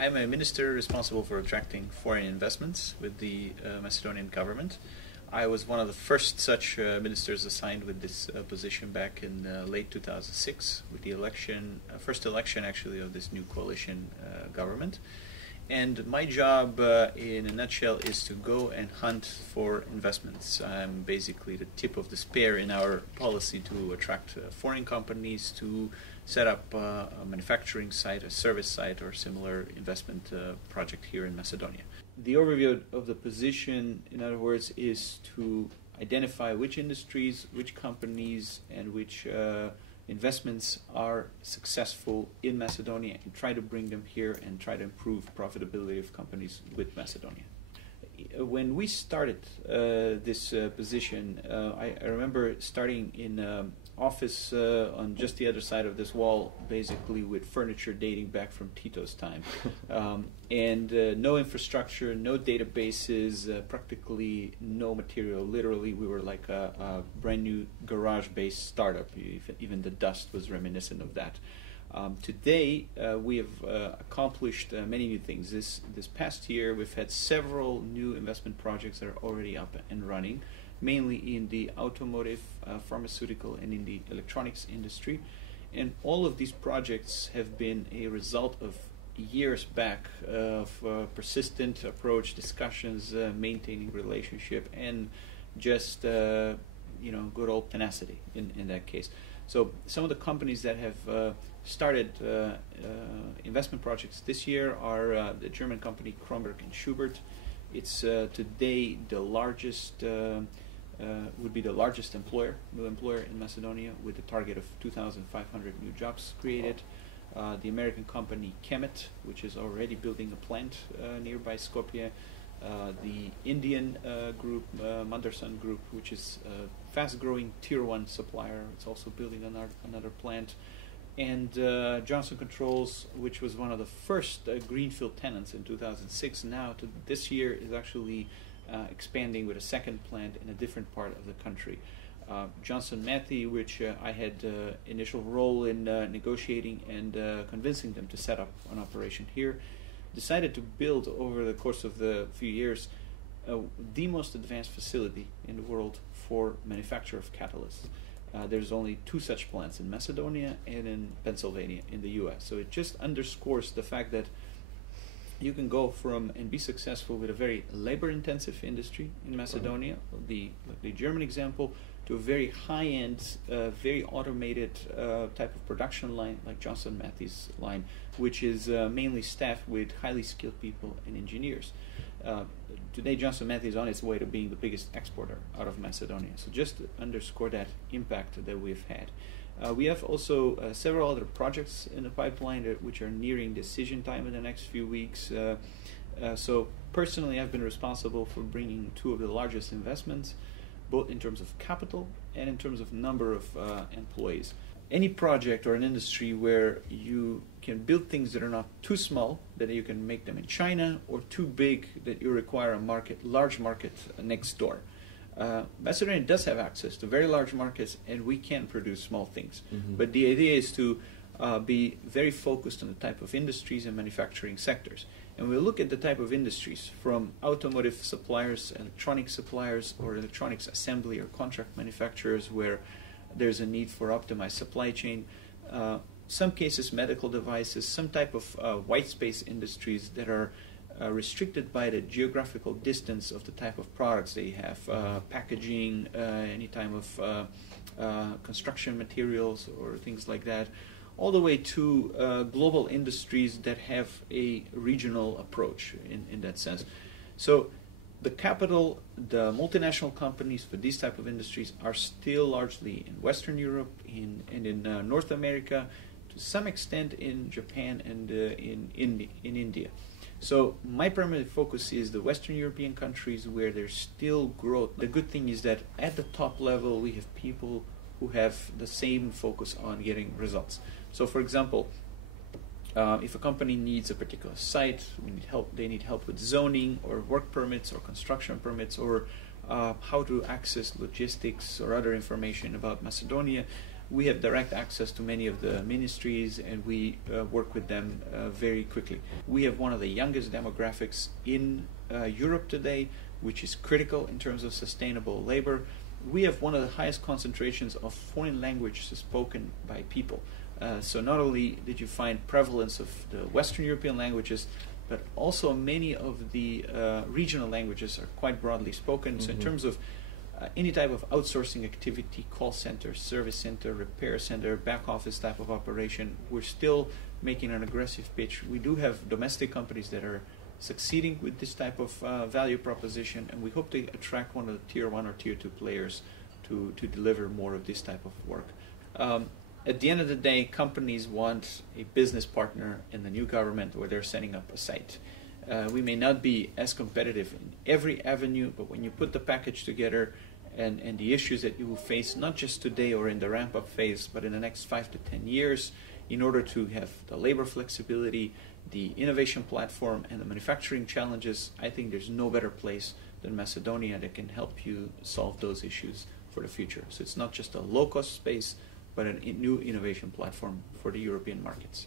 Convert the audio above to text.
I'm a minister responsible for attracting foreign investments with the Macedonian government. I was one of the first such ministers assigned with this position back in late 2006 with the election, first election actually of this new coalition government. And my job in a nutshell is to go and hunt for investments. I'm basically the tip of the spear in our policy to attract foreign companies to set up a manufacturing site, a service site, or similar investment project here in Macedonia. The overview of the position, in other words, is to identify which industries, which companies, and which investments are successful in Macedonia and try to bring them here and try to improve profitability of companies with Macedonia. When we started this position, I remember starting in office on just the other side of this wall, basically with furniture dating back from Tito's time. And no infrastructure, no databases, practically no material. Literally, we were like a brand new garage-based startup. Even the dust was reminiscent of that. Today, we have accomplished many new things. This past year, we've had several new investment projects that are already up and running, mainly in the automotive, pharmaceutical, and in the electronics industry. And all of these projects have been a result of years back of persistent approach, discussions, maintaining relationship, and just good old tenacity in that case. So some of the companies that have started investment projects this year are the German company Kronberg and Schubert. It's today the largest, would be the largest new employer in Macedonia, with a target of 2,500 new jobs created. The American company Kemet, which is already building a plant nearby Skopje. The Indian group, Mandarsan Group, which is a fast-growing Tier 1 supplier. It's also building another plant. And Johnson Controls, which was one of the first greenfield tenants in 2006, now to this year is actually expanding with a second plant in a different part of the country. Johnson Matthey, which I had initial role in negotiating and convincing them to set up an operation here, decided to build over the course of the few years the most advanced facility in the world for manufacture of catalysts. There's only 2 such plants in Macedonia and in Pennsylvania in the US. So it just underscores the fact that you can go from and be successful with a very labor-intensive industry in Macedonia, the German example, to a very high-end, very automated type of production line like Johnson Matthey's line, which is mainly staffed with highly skilled people and engineers. Today, Johnson Matthey is on its way to being the biggest exporter out of Macedonia. So just to underscore that impact that we've had. We have also several other projects in the pipeline which are nearing decision time in the next few weeks. So personally, I've been responsible for bringing 2 of the largest investments, both in terms of capital and in terms of number of employees. Any project or an industry where you can build things that are not too small, that you can make them in China, or too big that you require a large market next door. Macedonia does have access to very large markets, and we can produce small things. Mm-hmm. But the idea is to be very focused on the type of industries and manufacturing sectors. And we look at the type of industries from automotive suppliers, electronic suppliers, or electronics assembly or contract manufacturers where there's a need for optimized supply chain. Some cases medical devices, some type of white space industries that are restricted by the geographical distance of the type of products they have, packaging, any type of construction materials or things like that, all the way to global industries that have a regional approach in that sense. So the capital, the multinational companies for these type of industries are still largely in Western Europe and in North America, to some extent in Japan and in India. So my primary focus is the Western European countries where there's still growth. The good thing is that at the top level we have people who have the same focus on getting results. So for example, if a company needs a particular site, they need help with zoning or work permits or construction permits, or how to access logistics or other information about Macedonia, we have direct access to many of the ministries, and we work with them very quickly. We have one of the youngest demographics in Europe today, which is critical in terms of sustainable labor. We have one of the highest concentrations of foreign languages spoken by people. So not only did you find prevalence of the Western European languages, but also many of the regional languages are quite broadly spoken. So in terms of any type of outsourcing activity, call center, service center, repair center, back office type of operation, we're still making an aggressive pitch. We do have domestic companies that are succeeding with this type of value proposition, and we hope to attract one of the tier 1 or tier 2 players to deliver more of this type of work. At the end of the day, companies want a business partner in the new government where they're setting up a site. We may not be as competitive in every avenue, but when you put the package together and the issues that you will face, not just today or in the ramp-up phase, but in the next 5 to 10 years, in order to have the labor flexibility, the innovation platform, and the manufacturing challenges, I think there's no better place than Macedonia that can help you solve those issues for the future. So it's not just a low-cost space, but a new innovation platform for the European markets.